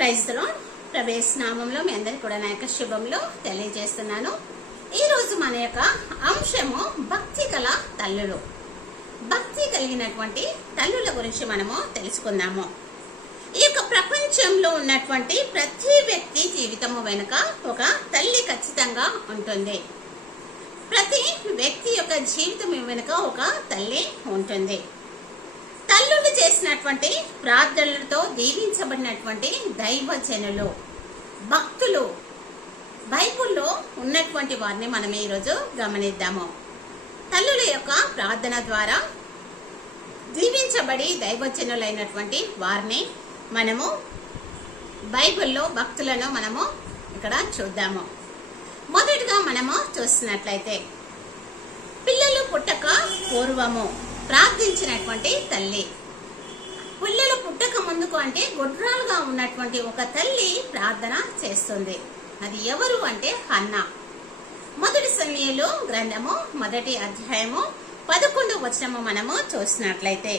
ప్రైజ్లో ప్రవేశ నామంలో మీ అందరికి కూడా నా యొక్క శుభంలో తెలియజేస్తున్నాను. ఈరోజు మన యొక్క అంశము భక్తి కళ తల్లులు. భక్తి కలిగినటువంటి తల్లుల గురించి మనము తెలుసుకుందాము. ఈ యొక్క ప్రపంచంలో ఉన్నటువంటి ప్రతి వ్యక్తి జీవితము వెనుక ఒక తల్లి ఖచ్చితంగా ఉంటుంది. ప్రతి వ్యక్తి యొక్క జీవితం వెనుక ఒక తల్లి ఉంటుంది. చేసినటువంటి ప్రార్థనలతో దీవించబడినటువంటి దైవజనులు భక్తులు. బైబుల్లో ఉన్నటువంటి వారిని మనం ఈరోజు గమనిద్దాము. తల్లుల యొక్క ప్రార్థన ద్వారా దీవించబడి దైవజనులైనటువంటి వారిని మనము బైబిల్లో భక్తులను మనము ఇక్కడ చూద్దాము. మొదటిగా మనము చూసినట్లయితే పిల్లలు పుట్టక పూర్వము ప్రార్థించినటువంటి తల్లి. పిల్లలు పుట్టక ముందుకు అంటే గుడ్రాలుగా ఉన్నటువంటి ఒక తల్లి ప్రార్థన చేస్తుంది. అది ఎవరు అంటే హన్న. మొదటి సమయంలో గ్రంథము మొదటి అధ్యాయము పదకొండు వచనము మనము చూసినట్లయితే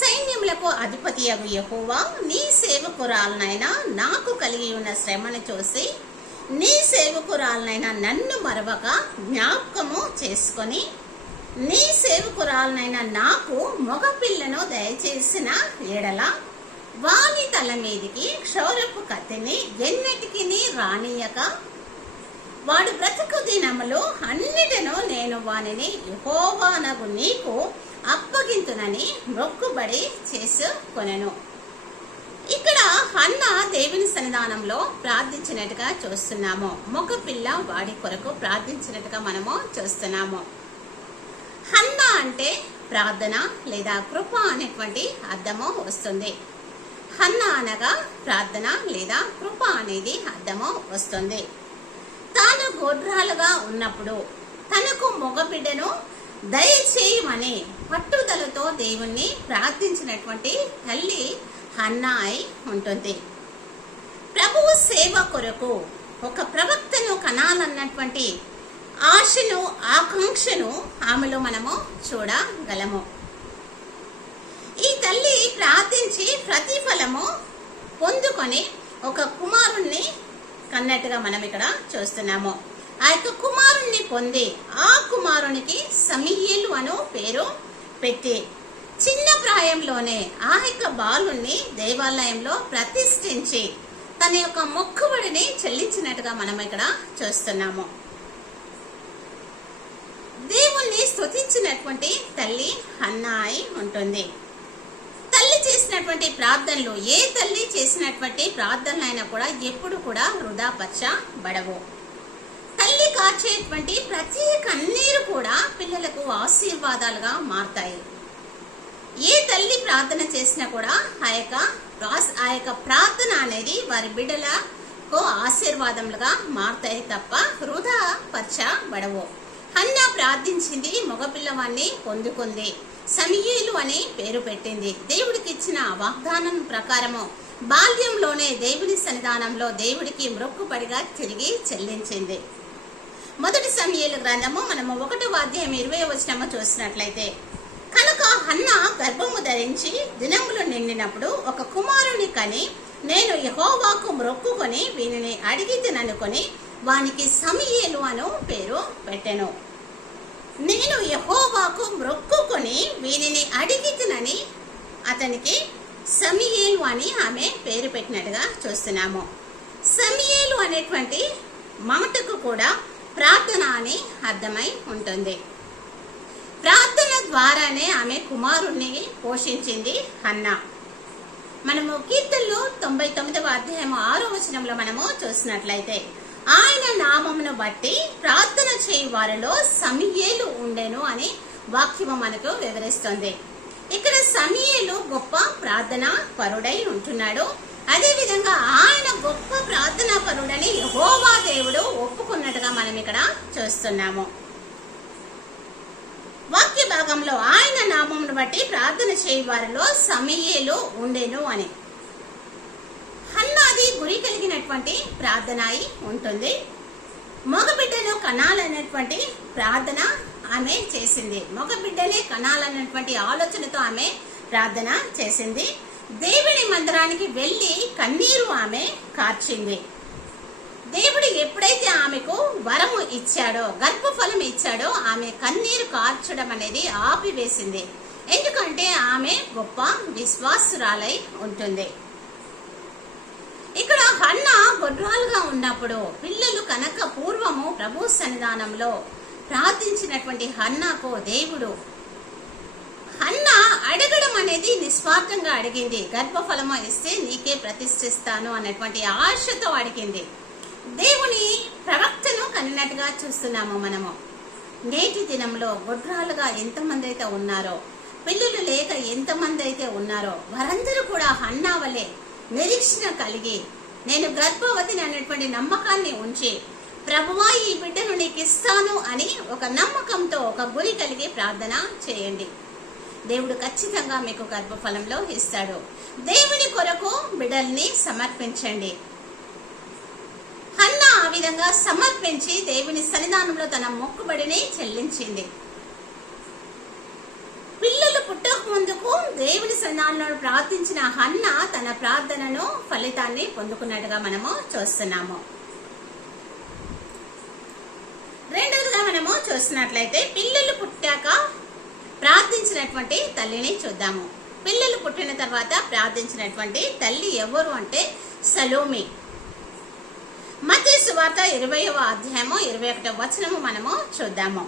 సైన్యములకు అధిపతి అగు యహోవా నీ సేవకురాలనైనా నాకు కలిగి ఉన్న శ్రమను చూసి నీ సేవకురాలనైనా నన్ను మరవక జ్ఞాపకము చేసుకొని నీ సేవకురాలనైన నాకు మగపిల్లను దయచేసిన ఎడల వాని తల మీదికి క్షౌరపు కత్తిని ఎన్నటికి రానియక వాడు బ్రతుకు దినములు అన్నిటిను నేను వానిని యహోవానగు నీకు అప్పగింతునని మొక్కుబడి చేసుకొనెను. ఇక్కడ హన్న దేవుని సన్నిధానంలో ప్రార్థించినట్టుగా చూస్తున్నాము. మగపిల్ల వాడి కొరకు ప్రార్థించినట్టుగా మనము చూస్తున్నాము. హన్న అంటే ప్రార్థన లేదా కృప అనేటువంటి అర్థము వస్తుంది. హన్న అనగా ప్రార్థన లేదా కృప అనేది అర్థము వస్తుంది. తాను గొడ్రాలుగా ఉన్నప్పుడు తనకు మగబిడ్డను దయచేయమని పట్టుదలతో దేవుణ్ణి ప్రార్థించినటువంటి తల్లి హన్న అయి ఉంటుంది. ప్రభువు సేవ కొరకు ఒక ప్రవక్తను కనాలన్నటువంటి ఆశను ఆకాంక్షను ఆమెలో మనము చూడగలము. ఈ తల్లి ప్రార్థించి ప్రతిఫలము పొందుకొని ఒక కుమారుణ్ణి కన్నట్టుగా మనం ఇక్కడ చూస్తున్నాము. ఆ యొక్క కుమారుణ్ణి పొంది ఆ కుమారునికి సమీయలు అను పేరు పెట్టి చిన్న ప్రాయంలోనే ఆ యొక్క బాలుణ్ణి దేవాలయంలో ప్రతిష్ఠించి తన యొక్క మొక్కుబడిని చెల్లించినట్టుగా మనం ఇక్కడ చూస్తున్నాము. దేవుణ్ణి స్తుతించినటువంటి తల్లి అన్నాయి ఉంటుంది. తల్లి చేసినటువంటి ప్రార్థనలు ఏ తల్లి చేసినటువంటి ప్రార్థనలైనా కూడా ఎప్పుడు కూడా వృధాపరచబడవు తల్లి కాచేటువంటి ప్రతి కన్నీరు కూడా పిల్లలకు ఆశీర్వాదాలుగా మారుతాయి. ఏ తల్లి ప్రార్థన చేసినా కూడా ఆ యొక్క ఆ యొక్క ప్రార్థన అనేది వారి బిడ్డలకు ఆశీర్వాదములుగా మారుతాయి తప్ప వృధా పరచబడవు హన్న ప్రార్థించింది మగపిల్లవాణ్ణి పొందుకుంది. సమీయులు అని పేరు పెట్టింది. దేవుడికి ఇచ్చిన వాగ్దానం ప్రకారము బాల్యంలోనే దేవుని సన్నిధానంలో దేవుడికి మొక్కుబడిగా తిరిగి చెల్లించింది. మొదటి సమయలు గ్రంథము మనము ఒకటో అధ్యాయం ఇరవై వచనము చూసినట్లయితే కనుక హన్న గర్భము ధరించి దినములు నిండినప్పుడు ఒక కుమారుని కని నేను యహోవాకు మొక్కుకొని వీనిని అడిగి తిననుకొని వానికి సమీయలు అను పేరు పెట్టెను. నేను యహోవాకు మొక్కుకొని వీనిని అడిగి తినని అతనికి సమీయేలు అని ఆమె పేరు పెట్టినట్టుగా చూస్తున్నాము. సమీయేలు అనేటువంటి మాటకు కూడా ప్రార్థన అని అర్థమై ఉంటుంది. ప్రార్థన ద్వారానే ఆమె కుమారుణ్ణి పోషించింది అన్నా మనము కీర్తనలో తొంభై తొమ్మిదవ అధ్యాయం ఆరో వచనంలో మనము చూసినట్లయితే ఆయన నామమును బట్టి ప్రార్థన చేయి వారిలో సమీయేలు ఉండెను అని వాక్యము మనకు వివరిస్తుంది. ఇక్కడ సమీయేలు గొప్ప ప్రార్థన పరుడై ఉంటున్నాడు. అదే విధంగా ఆయన గొప్ప ప్రార్థనా పరుడని యహోవా దేవుడు ఒప్పుకున్నట్టుగా మనం ఇక్కడ చూస్తున్నాము. వాక్య భాగంలో ఆయన నామమును బట్టి ప్రార్థన చేయి వారిలో సమీయేలు ఉండెను అని. గురి కలిగినటువంటి ప్రార్థన అయి ఉంటుంది. మగబిడ్డను కనాలనేటువంటి ప్రార్థన ఆమె చేసింది. మగబిడ్డలే కనాలన్నటువంటి ఆలోచనతో ఆమె ప్రార్థన చేసింది. దేవుని మందిరానికి వెళ్ళి కన్నీరు ఆమె కార్చింది. దేవుడు ఎప్పుడైతే ఆమెకు వరము ఇచ్చాడో గర్భఫలం ఇచ్చాడో ఆమె కన్నీరు కార్చడం అనేది ఆపివేసింది. ఎందుకంటే ఆమె గొప్ప విశ్వాసురాలై ఉంటుంది. హన్న గొడ్రాలుగా ఉన్నప్పుడు పిల్లలు కనుక పూర్వము ప్రభు సన్నిధానంలో ప్రార్థించినటువంటి హన్నాకు దేవుడు హన్న అడగడం అనేది నిస్వార్థంగా అడిగింది. గర్భఫలము ఇస్తే నీకే ప్రతిష్ఠిస్తాను అన్నటువంటి ఆశతో అడిగింది. దేవుని ప్రవక్తను కనినట్టుగా చూస్తున్నాము మనము. నేటి దినంలో గొడ్రాలుగా ఎంతమంది అయితే ఉన్నారో పిల్లలు లేక ఎంతమంది అయితే ఉన్నారో వారందరూ కూడా హన్నా వలె నిరీక్షణ కలిగి నేను గర్భవతిని అనేటువంటి నమ్మకాన్ని ఉంచి ప్రభువా ఈ బిడ్డను నీకు ఇస్తాను అని ఒక నమ్మకంతో ఒక గురి కలిగి ప్రార్థన చేయండి. దేవుడు ఖచ్చితంగా మీకు గర్భఫలంలో ఇస్తాడు. దేవుని కొరకు బిడ్డల్ని సమర్పించండి. హన్న ఆ విధంగా సమర్పించి దేవుని సన్నిధానంలో తన మొక్కుబడిని చెల్లించింది. పుట్టక ముందుకు దేవుని సన్నిధానంలో ప్రార్థించిన హన్న తన ప్రార్థనను ఫలితాన్ని పొందుకున్నట్టుగా మనము చూస్తున్నాము. రెండవదిగా మనము చూస్తున్నట్లయితే పిల్లలు పుట్టాక ప్రార్థించినటువంటి తల్లిని చూద్దాము. పిల్లలు పుట్టిన తర్వాత ప్రార్థించినటువంటి తల్లి ఎవరు అంటే సలోమి. మతీ సువార్త ఇరవయవ అధ్యాయము ఇరవై ఒకటవ వచనము మనము చూద్దాము.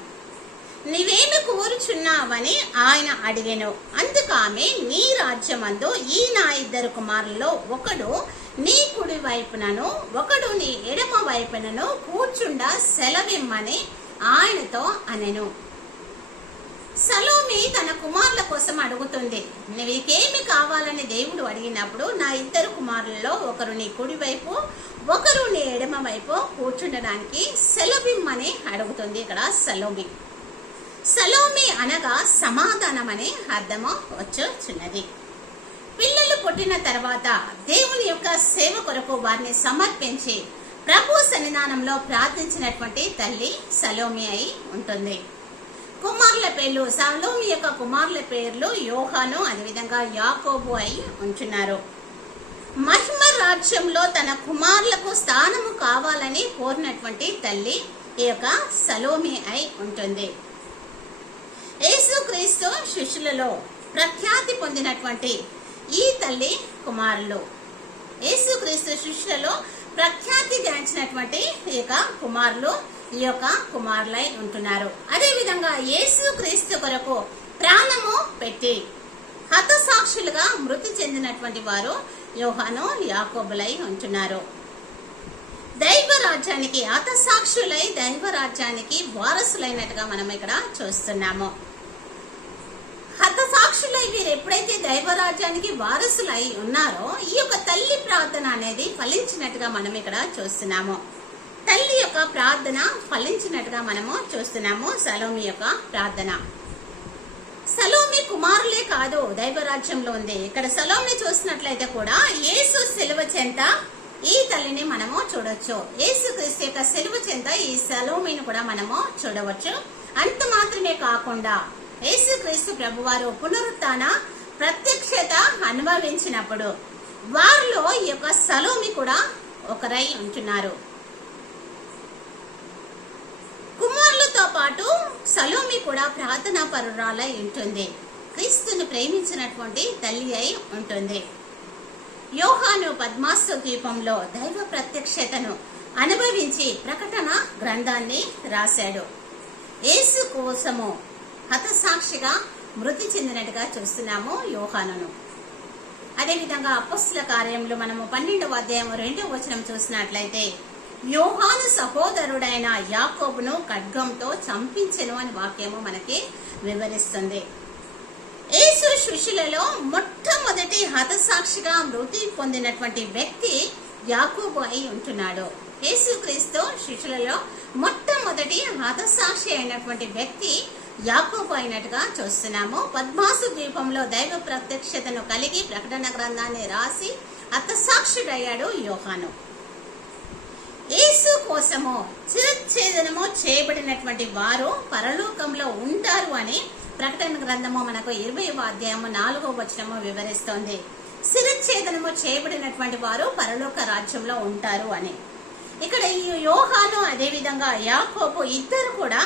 నీవేమి కోరుచున్నావని ఆయన అడిగెను. అందుకామె నీ రాజ్యమందు ఈ నా ఇద్దరు కుమారుల్లో ఒకడు నీ కుడి వైపునను ఒకడు నీ ఎడమ వైపునను కూర్చుండ సెలవిమ్మని ఆయనతో అనెను. సలోమి తన కుమారుల కోసం అడుగుతుంది నీకేమి కావాలని దేవుడు అడిగినప్పుడు నా ఇద్దరు కుమారులలో ఒకరు నీ కుడి వైపు ఒకరు నీ ఎడమ వైపు కూర్చుండడానికి సెలవిమ్మని అడుగుతుంది ఇక్కడ సలోమి. సలోమి అనగా సమాధానం అనే అర్థము వచ్చుచున్నది పిల్లలు పుట్టిన తర్వాత దేవుని యొక్క సేవ కొరకు వారిని సమర్పించి ప్రభు సన్నిధానంలో ప్రార్థించినటువంటి తల్లి సలోమి అయి ఉంటుంది. కుమారుల పేర్లు సలోమి యొక్క కుమారుల పేర్లు యోహాను అదేవిధంగా యాకోబు అయి ఉంచున్నారు. మహిమ రాజ్యంలో తన కుమారులకు స్థానము కావాలని కోరినటువంటి తల్లి ఈ యొక్క సలోమి అయి ఉంటుంది. యేసుక్రీస్తు శిష్యులలో ప్రఖ్యాతి పొందినటువంటి ఈ తల్లి కుమారులు. యేసుక్రీస్తు శిష్యులలో ప్రఖ్యాతి గాంచినటువంటి ఈ యొక్క కుమారులు ఈ యొక్క కుమారులై ఉంటున్నారు. అదేవిధంగా యేసుక్రీస్తు కొరకు ప్రాణము పెట్టి హతసాక్షులుగా మృతి చెందినటువంటి వారు యోహాను యాకోబులై ఉంటున్నారు. దైవ రాజ్యానికి హతసాక్షులై దైవ రాజ్యానికి వారసులైనట్టుగా మనం ఇక్కడ చూస్తున్నాము. వీరు ఎప్పుడైతే దైవరాజ్యానికి అయి ఉన్నారో ఈ యొక్క తల్లి ప్రార్థన అనేది ఫలించినట్టుగా మనం ఇక్కడ చూస్తున్నాము. తల్లి యొక్క ప్రార్థన ఫలించినట్టుగా మనము చూస్తున్నాము సలోమి యొక్క ప్రార్థన. సలోమి కుమారులే కాదు దైవరాజ్యంలో ఉంది. ఇక్కడ సలోమి చూసినట్లయితే కూడా యేసు సెలవు చెంత ఈ తల్లిని మనము చూడొచ్చు. యేసు క్రీస్తు యొక్క సెలవు చెంత ఈ సలోమిని కూడా మనము చూడవచ్చు. అంత మాత్రమే కాకుండా యేసుక్రీస్తు ప్రభువారు పునరుత్న ప్రత్యక్షత అనుభవించినప్పుడు వారిలో ఈ యొక్క సలోమి కూడా ఒకరై ఉంటున్నారు. కుమారులతో పాటు సలోమి కూడా ప్రార్థనా పరురాలై ఉంటుంది. క్రీస్తుని ప్రేమించినటువంటి తల్లి అయి ఉంటుంది. యోహాను పద్మాస్త ద్వీపంలో దైవ ప్రత్యక్షతను అనుభవించి ప్రకటన గ్రంథాన్ని రాశాడు. యేసు కోసము హతసాక్షిగా మృతి చెందినట్టుగా చూస్తున్నాము యోహానును. అదేవిధంగా అపస్సుల కార్యంలో మనము పన్నెండవ అధ్యాయం రెండవ వచనం చూసినట్లయితే యోహాను సహోదరుడైన యాకోబును ఖడ్గంతో చంపించెను అని వాక్యము మనకి వివరిస్తుంది. యేసు శిష్యులలో మొట్టమొదటి హతసాక్షిగా మృతి పొందినటువంటి వ్యక్తి యాకూబు అయి ఉంటున్నాడు. యేసుక్రీస్తు శిష్యులలో మొట్టమొదటి హతసాక్షి అయినటువంటి వ్యక్తి యాకోబు అయినట్టుగా చూస్తున్నాము. పద్మాసు ద్వీపంలో దైవ ప్రత్యక్షతను కలిగి ప్రకటన గ్రంథాన్ని రాసి హతసాక్షుడయ్యాడు యోహాను. యేసు కోసము చిరచ్ఛేదనము చేయబడినటువంటి వారు పరలోకంలో ఉంటారు అని ప్రకటన గ్రంథము మనకు ఇరవై అధ్యాయము నాలుగో వచనము వివరిస్తోంది. శిరచ్ఛేదనము చేయబడినటువంటి వారు పరలోక రాజ్యంలో ఉంటారు అని. ఇక్కడ ఈ యోహాను అదేవిధంగా యాకోబు ఇద్దరు కూడా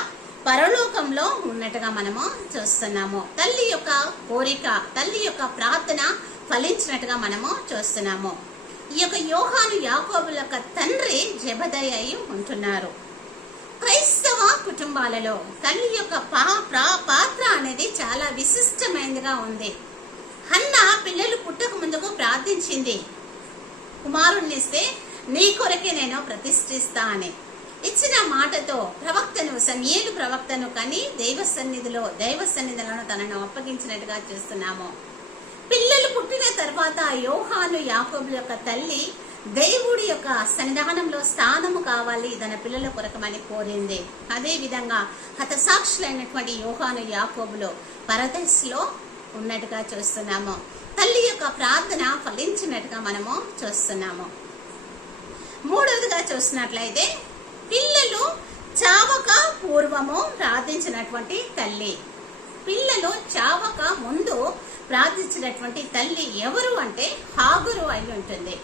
పరలోకంలో ఉన్నట్టుగా మనము చూస్తున్నాము. తల్లి యొక్క కోరిక తల్లి యొక్క ప్రార్థన ఫలించినట్టుగా మనము చూస్తున్నాము. ఈ యొక్క యోహాను యాకోబుల యొక్క తండ్రి జబదయ్య అయి ఉంటున్నారు. క్రైస్తవ కుటుంబాలలో తల్లి యొక్క పా పాత్ర అనేది చాలా విశిష్టమైనదిగా ఉంది. పిల్లలు పుట్టక ముందుకు ప్రార్థించింది. కుమారుణ్ణిస్తే నీ కొరకే నేను ప్రతిష్ఠిస్తా అని ఇచ్చిన మాటతో ప్రవక్తను సమయేలు ప్రవక్తను కని దైవ సన్నిధిలో దైవ సన్నిధులను తనను అప్పగించినట్టుగా చూస్తున్నాము. పిల్లలు పుట్టిన తర్వాత యోహాను యాకోబుల యొక్క తల్లి దేవుడి యొక్క సన్నిధానంలో స్థానము కావాలి తన పిల్లల కొరకమని కోరింది. అదే విధంగా హతసాక్షులైనటువంటి యోహాను యాకోబులో పరదశలో ఉన్నట్టుగా చూస్తున్నాము. తల్లి యొక్క ప్రార్థన ఫలించినట్టుగా మనము చూస్తున్నాము. మూడవదిగా చూసినట్లయితే పిల్లలు చావక పూర్వము ప్రార్థించినటువంటి తల్లి. పిల్లలు చావక ముందు ప్రార్థించినటువంటి తల్లి ఎవరు అంటే హాగురు అయి ఉంటుంది.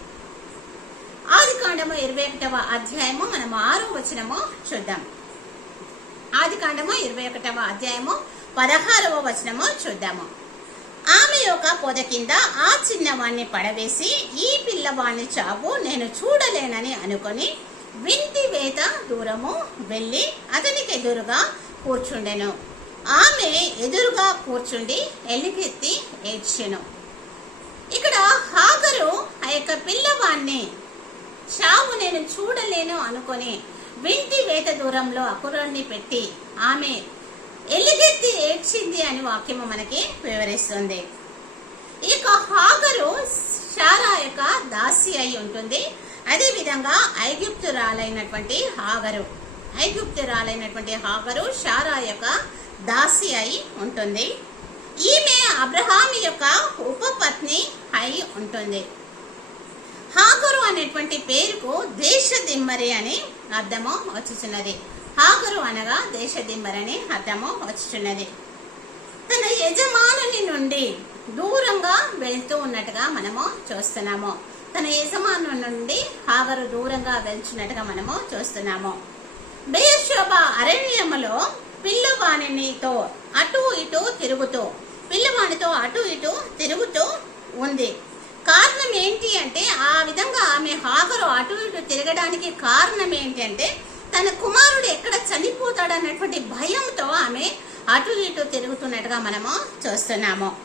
ఆది కాండము ఇరవై ఒకటవ అధ్యాయము మనం ఆరో వచనము చూద్దాం. ఆది కాండము ఇరవై ఒకటవ అధ్యాయము పదహారవ వచనము చూద్దాము. ఆమె యొక్క పొద కింద ఆ చిన్నవాణ్ణి పడవేసి ఈ పిల్లవాణ్ణి చావు నేను చూడలేనని అనుకొని వింటి వేత దూరము వెళ్ళి అతనికి ఎదురుగా కూర్చుండెను. ఆమె ఎదురుగా కూర్చుండి ఎలుగెత్తి ఏడ్చెను. ఇక్కడ హాగరు ఆ యొక్క పిల్లవాణ్ణి చావు నేను చూడలేను అనుకొని వింటి వేత దూరంలో అకురాన్ని పెట్టి ఆమె ఎలుగెత్తి ఏడ్చింది అని వాక్యము మనకి వివరిస్తుంది. ఈ యొక్క హాగరు శారా యొక్క దాసి అయి ఉంటుంది. అదేవిధంగా ఐగుప్తురాలైనటువంటి హాగరు. ఐగుప్తురాలైనటువంటి హాగరు శారా యొక్క దాసి అయి ఉంటుంది. ఈమె అబ్రహాం యొక్క ఉపపత్ని అయి ఉంటుంది. హాగరు అనేటువంటి పేరుకు దేశదిమ్మరి అని అర్థము వచ్చుచున్నది. హాగరు అనగా దేశదిమ్మరి అర్థము వచ్చుచున్నది. తన యజమానుని నుండి దూరంగా వెళ్తూ ఉన్నట్టుగా మనము చూస్తున్నాము. తన యజమాను నుండి హాగరు దూరంగా వెళ్తున్నట్టుగా మనము చూస్తున్నాము. బేయశోభ అరణ్యములో పిల్లవాణినితో అటు ఇటు తిరుగుతూ పిల్లవాణితో అటు ఇటు తిరుగుతూ ఉంది. కారణం ఏంటి అంటే ఆ విధంగా ఆమె హాగరు అటు ఇటు తిరగడానికి కారణం ఏంటి అంటే తన కుమారుడు ఎక్కడ చనిపోతాడన్నటువంటి భయంతో ఆమె అటు ఇటు తిరుగుతున్నట్టుగా మనము చూస్తున్నాము.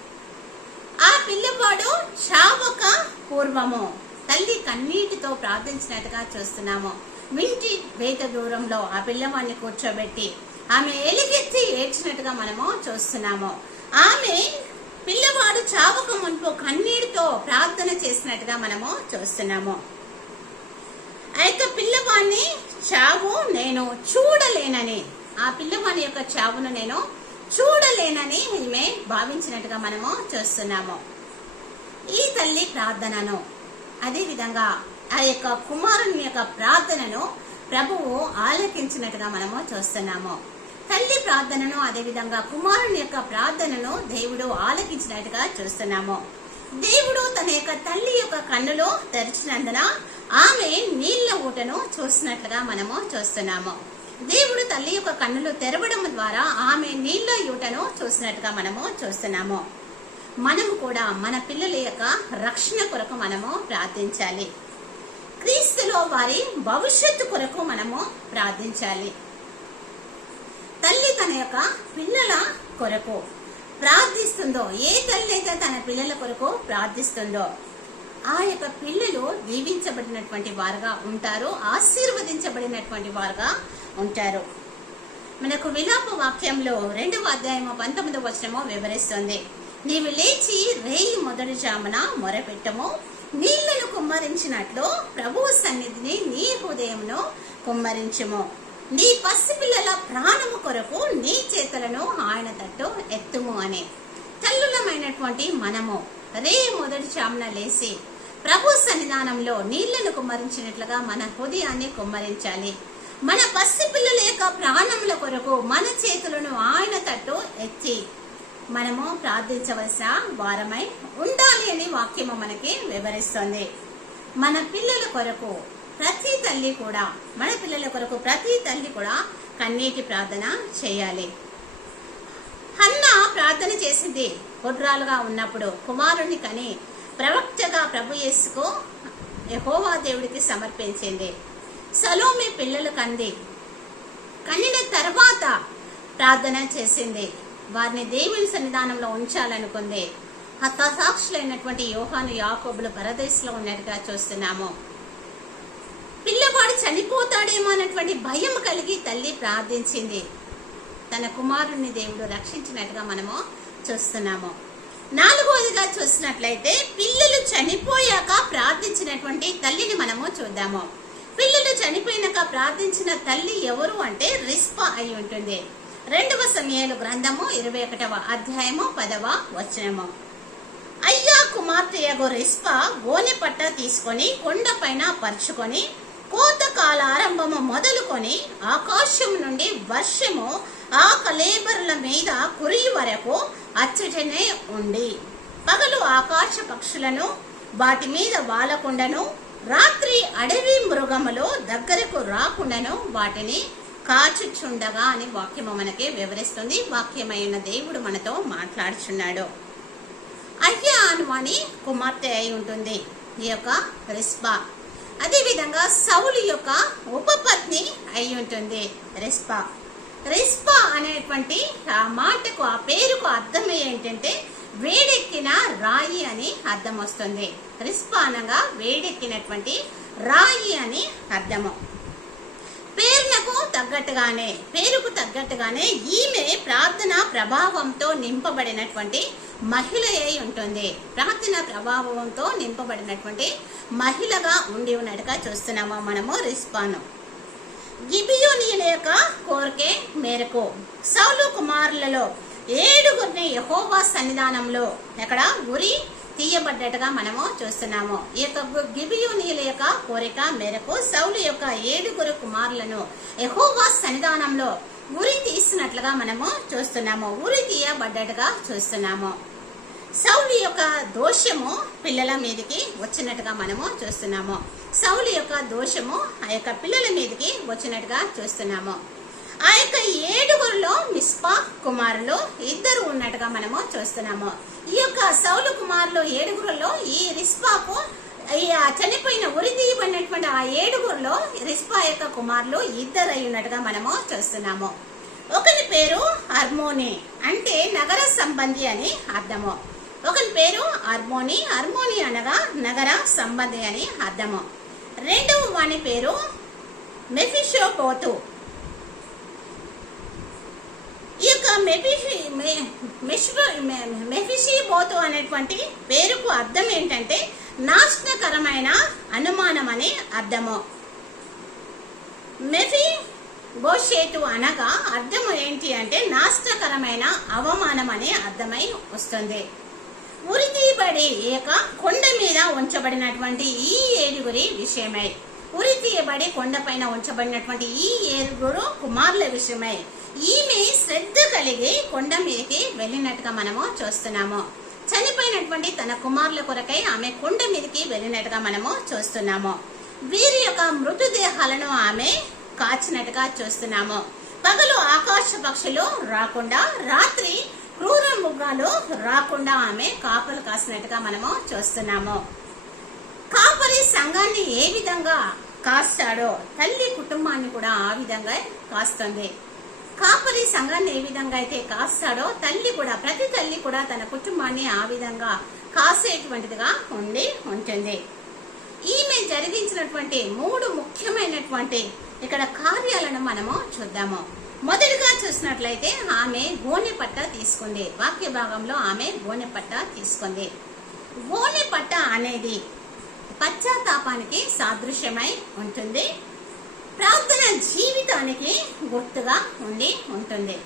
ఆ పిల్లవాడు చావక పూర్వము. తల్లి కన్నీటితో ప్రార్థించినట్టుగా చూస్తున్నాము. వింటి వేత దూరంలో ఆ పిల్లవాడిని కూర్చోబెట్టి ఆమె ఎలిగెత్తి ఏడ్చినట్టుగా మనము చూస్తున్నాము. ఆమె పిల్లవాడు చావక మున్పు కన్నీటితో ప్రార్థన చేసినట్టుగా మనము చూస్తున్నాము. పిల్లవాణ్ణి చావు నేను చూడలేనని. ఆ పిల్లవాణి యొక్క చావును నేను చూడలేనని ఈమె భావించినట్టుగా మనము చూస్తున్నాము. ఈ తల్లి ప్రార్థనను అదేవిధంగా ఆ యొక్క కుమారుని యొక్క ప్రార్థనను ప్రభువు ఆలకించినట్టుగా మనము చూస్తున్నాము. తల్లి ప్రార్థనను అదే విధంగా కుమారుని యొక్క ప్రార్థనను దేవుడు ఆలకించినట్టుగా చూస్తున్నాము. దేవుడు తన యొక్క తల్లి యొక్క కన్నులు తెరిచినందున ఆమె నీళ్ళ ఊటను చూసినట్లుగా మనము చూస్తున్నాము. దేవుడు తల్లి యొక్క కన్నులు తెరవడం ద్వారా ఆమె నీళ్ళ ఊటను చూసినట్టుగా మనము చూస్తున్నాము. మనము కూడా మన పిల్లల యొక్క రక్షణ కొరకు మనము ప్రార్థించాలి. క్రీస్తులో వారి భవిష్యత్తు కొరకు మనము ప్రార్థించాలి. తల్లి తన యొక్క పిల్లల కొరకు ప్రార్థిస్తుందో ఏ తల్లి అయితే తన పిల్లల కొరకు ప్రార్థిస్తుందో ఆ యొక్క పిల్లలు దీవించబడినటువంటి వారుగా ఉంటారు ఆశీర్వదించబడినటువంటి వారుగా ఉంటారు. మనకు విలాప వాక్యంలో రెండవ అధ్యాయము పంతొమ్మిదవ వచనము వివరిస్తుంది. నీవు లేచి రేయి మొదటి జామున మొరపెట్టము. నీళ్ళను కుమ్మరించినట్లు ప్రభువు సన్నిధిని నీ హృదయమును కుమ్మరించము. నీ పసిపిల్లల ప్రాణము కొరకు నీ చేతులను ఆయన తట్టు ఎత్తుము అని. తల్లులమైనటువంటి మనము రే మొదటి చామున లేసి ప్రభు సన్నిధానంలో నీళ్ళను కుమ్మరించినట్లుగా మన హృదయాన్ని కుమ్మరించాలి. మన పసి పిల్లల యొక్క ప్రాణముల కొరకు మన చేతులను ఆయన తట్టు ఎత్తి మనము ప్రార్థించవలసిన వారమై ఉండాలి అని వాక్యము మనకి వివరిస్తుంది. మన పిల్లల కొరకు ప్రతి తల్లి కూడా మన పిల్లల కొరకు ప్రతి తల్లి కూడా కన్నీటి ప్రార్థన చేయాలి. అన్న ప్రార్థన చేసింది గుడ్రాలుగా ఉన్నప్పుడు కుమారుని కని ప్రవక్తగా ప్రభు యేసుకు యహోవా దేవుడికి సమర్పించింది. సలోమి పిల్లలు కంది. కన్నిన తర్వాత ప్రార్థన చేసింది. వారిని దేవుని సన్నిధానంలో ఉంచాలనుకుంది. హతసాక్షులైనటువంటి యోహాను యాకోబులు పరదేశంలో ఉన్నట్టుగా చూస్తున్నాము. పిల్లవాడు చనిపోతాడేమో అన్నటువంటి భయం కలిగి తల్లి ప్రార్థించింది. తన కుమారుణ్ణి దేవుడు రక్షించినట్టుగా మనము చూస్తున్నాము. నాలుగవదిగా చూసినట్లయితే పిల్లలు చనిపోయాక ప్రార్థించినటువంటి తల్లిని మనము చూద్దాము. పిల్లలు చనిపోయినాక ప్రార్థించిన తల్లి ఎవరు అంటే రిస్పా అయి ఉంటుంది. రెండవ సమయాలు గ్రంథము ఇరవై ఒకటవ అధ్యాయము పదవ వచనము. అయ్యా కుమార్తెయగు రిస్పా గోనె పట్ట తీసుకొని కొండపైన పరుచుకొని పరుచుకొని కోతకాల ఆరంభము మొదలుకొని ఆకాశం నుండి వర్షము ఆ కలేబరుల మీద కురి వరకు అచ్చటనే ఉండి పగలు ఆకాశ పక్షులను వాటి మీద వాలకుండను రాత్రి అడవి మృగములు దగ్గరకు రాకుండాను వాటిని కాచుచుండగా అని వాక్యము మనకి వివరిస్తుంది. వాక్యమైన దేవుడు మనతో మాట్లాడుచున్నాడు. అయ్యా అనుమాని కుమార్తె అయి ఉంటుంది. ఈ యొక్క రిస్పా. అదేవిధంగా సౌలు యొక్క ఉపపత్ని అయి ఉంటుంది రిస్పా. రిస్పా అనేటువంటి ఆ మాటకు ఆ పేరుకు అర్థం ఏంటంటే వేడెక్కిన రాయి అని అర్థం వస్తుంది. రిస్పా అనగా వేడెక్కినటువంటి రాయి అని అర్థము. పేరునకు తగ్గట్టుగానే పేరుకు తగ్గట్టుగానే ఈమె ప్రార్థన ప్రభావంతో నింపబడినటువంటి మహిళ అయి ఉంటుంది. ప్రార్థన ప్రభావంతో నింపబడినటువంటి మహిళగా ఉండి ఉన్నట్టుగా చూస్తున్నాము మనము రిస్పాను గిబియోనీయుల యొక్క కోరికే మేరకు సౌలు కుమారులలో ఏడుగురిని యహోవా సన్నిధానంలో ఎక్కడ గురి తీయబడ్డట్టుగా మనము చూస్తున్నాము. ఈ యొక్క గు- గిబియోనీయుల యొక్క కోరిక మేరకు సౌలు యొక్క ఏడుగురు కుమారులను యహోవా సన్నిధానంలో ఉరి తీసినట్లుగా మనము చూస్తున్నాము. ఉరి తీయబడ్డట్టుగా చూస్తున్నాము. సౌలి యొక్క దోషము పిల్లల మీదకి వచ్చినట్టుగా మనము చూస్తున్నాము. సౌలి యొక్క దోషము ఆ యొక్క పిల్లల మీదకి వచ్చినట్టుగా చూస్తున్నాము. ఆ యొక్క ఏడుగురులో మిస్పా కుమారులు ఇద్దరు ఉన్నట్టుగా మనము చూస్తున్నాము. ఈ యొక్క సౌలు కుమారులు ఏడుగురులో ఈ రిస్పాకు చనిపోయిన ఉరి తీయబడినటువంటి ఆ ఏడుగురులో రిస్పా యొక్క కుమారులు ఇద్దరు అయి ఉన్నట్టుగా మనము చూస్తున్నాము. ఒకని పేరు హర్మోని అంటే నగర సంబంధి అని అర్థము. ఒకని పేరు అర్మోని అర్మోని అనగా నగర సంబంధి అని అర్థము. రెండవ వాని పేరు మెఫిషోపోతు. ఈ యొక్క మెఫిషి మె- మెష్రో- అనేటువంటి పేరుకు అర్థం ఏంటంటే నాశనకరమైన అనుమానం అని అర్థము. మెఫి బోషేటు అనగా అర్థం ఏంటి అంటే నాశనకరమైన అవమానం అనే అర్థమై వస్తుంది. ఉరి తీయబడి ఏక కొండ మీద ఉంచబడినటువంటి ఈ ఏడుగురి విషయమై. ఉరి తీయబడి కొండపైన ఉంచబడినటువంటి ఈ ఏడుగురు కుమారుల విషయమై. ఈమె శ్రద్ధ కలిగి కొండ మీదకి వెళ్ళినట్టుగా మనము చూస్తున్నాము. చనిపోయినటువంటి తన కుమారుల కొరకై ఆమె కొండ మీదకి వెళ్ళినట్టుగా మనము చూస్తున్నాము. వీరి యొక్క మృతదేహాలను ఆమె కాచినట్టుగా చూస్తున్నాము. పగలు ఆకాశ పక్షులు రాకుండా రాత్రి క్రూర మృగాలు రాకుండా ఆమె కాపలు కాసినట్టుగా మనము చూస్తున్నాము. కాపరి సంఘాన్ని ఏ విధంగా కాస్తాడో తల్లి కుటుంబాన్ని కూడా ఆ విధంగా కాస్తుంది. కాపరి సంఘాన్ని ఏ విధంగా అయితే కాస్తాడో తల్లి కూడా ప్రతి తల్లి కూడా తన కుటుంబాన్ని ఆ విధంగా కాసేటువంటిదిగా ఉండి ఉంటుంది. ఈమె జరిగించినటువంటి మూడు ముఖ్యమైనటువంటి ఇక్కడ కార్యాలను మనము చూద్దాము. మొదటిగా చూసినట్లయితే ఆమె గోనె పట్ట తీసుకుంది. వాక్య భాగంలో ఆమె గోనె పట్ట తీసుకుంది. గోనె పట్ట అనేది పశ్చాత్తాపానికి సాదృశ్యమై ఉంటుంది. ప్రార్థన జీవితానికి గుర్తుగా ఉండి ఉంటుంది.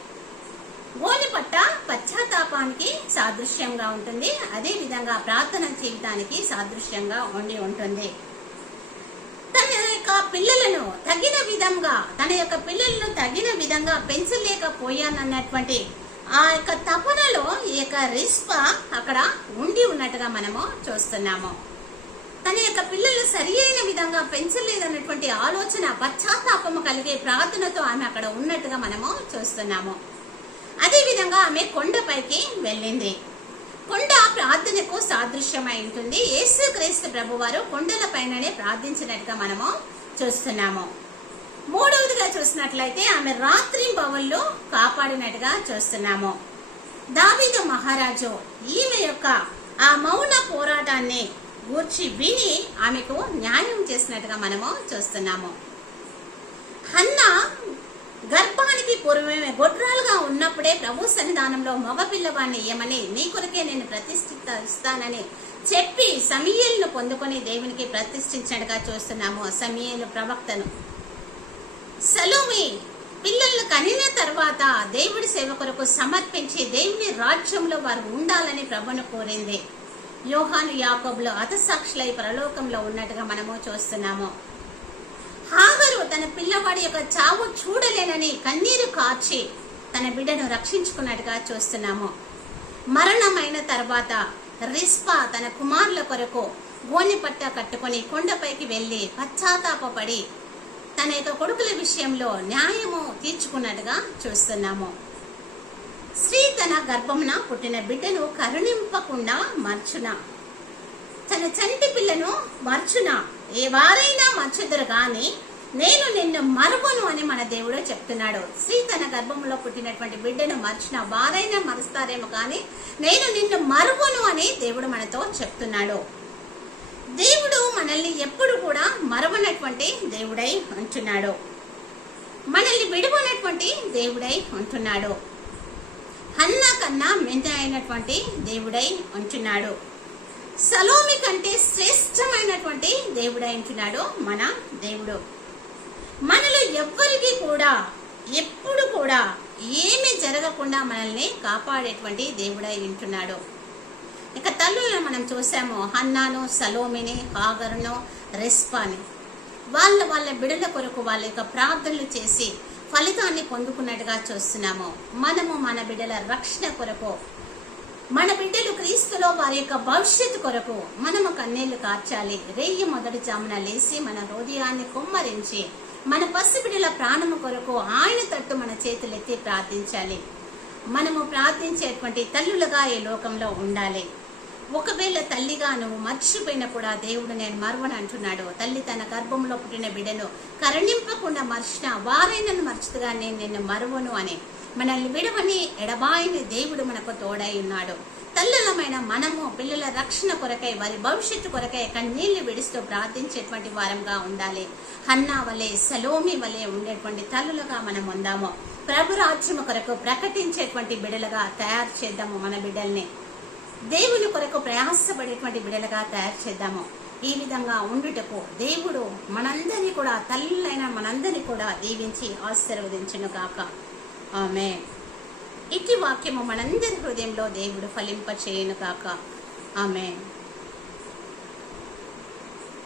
గోనె పట్ట పశ్చాత్తాపానికి సాదృశ్యంగా ఉంటుంది. అదేవిధంగా ప్రార్థన జీవితానికి సాదృశ్యంగా ఉండి ఉంటుంది. తన యొక్క పిల్లలను తగిన విధంగా తన యొక్క పిల్లలను తగిన విధంగా పెంచలేకపోయానన్నటువంటి ఆ యొక్క తపనలో ఈ యొక్క రిస్ప అక్కడ ఉండి ఉన్నట్టుగా మనము చూస్తున్నాము. తన యొక్క పిల్లలు సరి అయిన విధంగా పెంచలేదన్నటువంటి ఆలోచన పశ్చాత్తాపము కలిగే ప్రార్థనతో ఆమె అక్కడ ఉన్నట్టుగా మనము చూస్తున్నాము. అదే విధంగా ఆమె కొండపైకి వెళ్ళింది. కొండ ప్రార్థనకు సాదృశ్యమై ఉంటుంది. యేసు క్రీస్తు కొండల పైననే ప్రార్థించినట్టుగా మనము చూస్తున్నాము. మూడవదిగా చూసినట్లయితే ఆమె రాత్రి భవన్లో కాపాడినట్టుగా చూస్తున్నాము. దావీదు మహారాజు ఈమె యొక్క ఆ మౌన పోరాటాన్ని గూర్చి విని ఆమెకు న్యాయం చేసినట్టుగా మనము చూస్తున్నాము. హన్న గర్భానికి పూర్వమే ఉన్నప్పుడే ప్రభు సన్నిధానంలో మగపిల్లవాడిని ఏమని నీ కొరకే నేను ప్రతిష్ఠిస్తానని చెప్పి సమీయలను పొందుకొని దేవునికి ప్రతిష్ఠించినట్టుగా చూస్తున్నాము సమీయలు ప్రవక్తను. సలోమి పిల్లలను కనిన తర్వాత దేవుడి సేవ కొరకు సమర్పించి దేవుని రాజ్యంలో వారు ఉండాలని ప్రభును కోరింది. యోహాను యాకోబులో అతసాక్షులై పరలోకంలో ఉన్నట్టుగా మనము చూస్తున్నాము. హాగరు తన పిల్లవాడి యొక్క చావు చూడలేనని కన్నీరు కార్చి తన బిడ్డను రక్షించుకున్నట్టుగా చూస్తున్నాము. మరణమైన తర్వాత రిస్పా తన కుమారుల కొరకు గోని పట్ట కట్టుకొని కొండపైకి వెళ్ళి పశ్చాత్తాపడి తన యొక్క కొడుకుల విషయంలో న్యాయము తీర్చుకున్నట్టుగా చూస్తున్నాము. స్త్రీ తన గర్భమున పుట్టిన బిడ్డను కరుణింపకుండా మర్చున. తన చంటి పిల్లను మర్చున. ఏ వారైనా మర్చుదురు కానీ నేను నిన్ను మరువను అని మన దేవుడు చెప్తున్నాడు. స్త్రీ తన గర్భంలో పుట్టినటువంటి బిడ్డను మర్చిన వారైనా మరుస్తారేమో కానీ నేను నిన్ను మరువను అని దేవుడు మనతో చెప్తున్నాడు. దేవుడు మనల్ని ఎప్పుడు కూడా మరవనటువంటి దేవుడై ఉంటున్నాడు. మనల్ని విడవనటువంటి దేవుడై ఉంటున్నాడు. హన్నా కన్నా మెంత అయినటువంటి దేవుడై ఉంటున్నాడు. సలోమి కంటే శ్రేష్టమైనటువంటి దేవుడై ఉంటున్నాడు మన దేవుడు. మనలో ఎవ్వరికి కూడా ఎప్పుడు కూడా ఏమి జరగకుండా మనల్ని కాపాడేటువంటి దేవుడై ఉంటున్నాడు. ఇక తల్లులను మనం చూసాము హన్నాను సలోమిని హాగరును రెస్పాని. వాళ్ళ వాళ్ళ బిడల కొరకు వాళ్ళ యొక్క ప్రార్థనలు చేసి ఫలితాన్ని పొందుకున్నట్టుగా చూస్తున్నాము. మనము మన బిడ్డల రక్షణ కొరకు మన బిడ్డలు క్రీస్తులో వారి యొక్క భవిష్యత్తు కొరకు మనము కన్నీళ్ళు కార్చాలి. రేయి మొదటి జామున లేచి మన హృదయాన్ని కుమ్మరించి మన పసిబిడ్డల ప్రాణము కొరకు ఆయన తట్టు మన చేతులెత్తి ప్రార్థించాలి. మనము ప్రార్థించేటువంటి తల్లులుగా ఈ లోకంలో ఉండాలి. ఒకవేళ తల్లిగా నువ్వు మర్చిపోయినా కూడా దేవుడు నేను మరువను అంటున్నాడు. తల్లి తన గర్భంలో పుట్టిన బిడ్డను కరణింపకుండా మర్చిన వారైనను మర్చుతుగా నేను నిన్ను మరువను అని మనల్ని విడవని ఎడబాయిని దేవుడు మనకు తోడై ఉన్నాడు. తల్లులమైన మనము పిల్లల రక్షణ కొరకై వారి భవిష్యత్తు కొరకై కన్నీళ్ళు విడుస్తూ ప్రార్థించేటువంటి వారంగా ఉండాలి. హన్నా వలె సలోమి వలె ఉండేటువంటి తల్లులుగా మనం ఉందాము. ప్రభు రాజ్యము కొరకు ప్రకటించేటువంటి బిడలుగా తయారు చేద్దాము మన బిడ్డల్ని. దేవుని కొరకు ప్రయాసపడేటువంటి బిడలుగా తయారు చేద్దాము. ఈ విధంగా ఉండుటకు దేవుడు మనందరినీ కూడా తల్లులైన మనందరినీ కూడా దీవించి ఆశీర్వదించును గాక. ఆమె ఇట్టి వాక్యము మనందరి హృదయంలో దేవుడు ఫలింప కాక ఆమె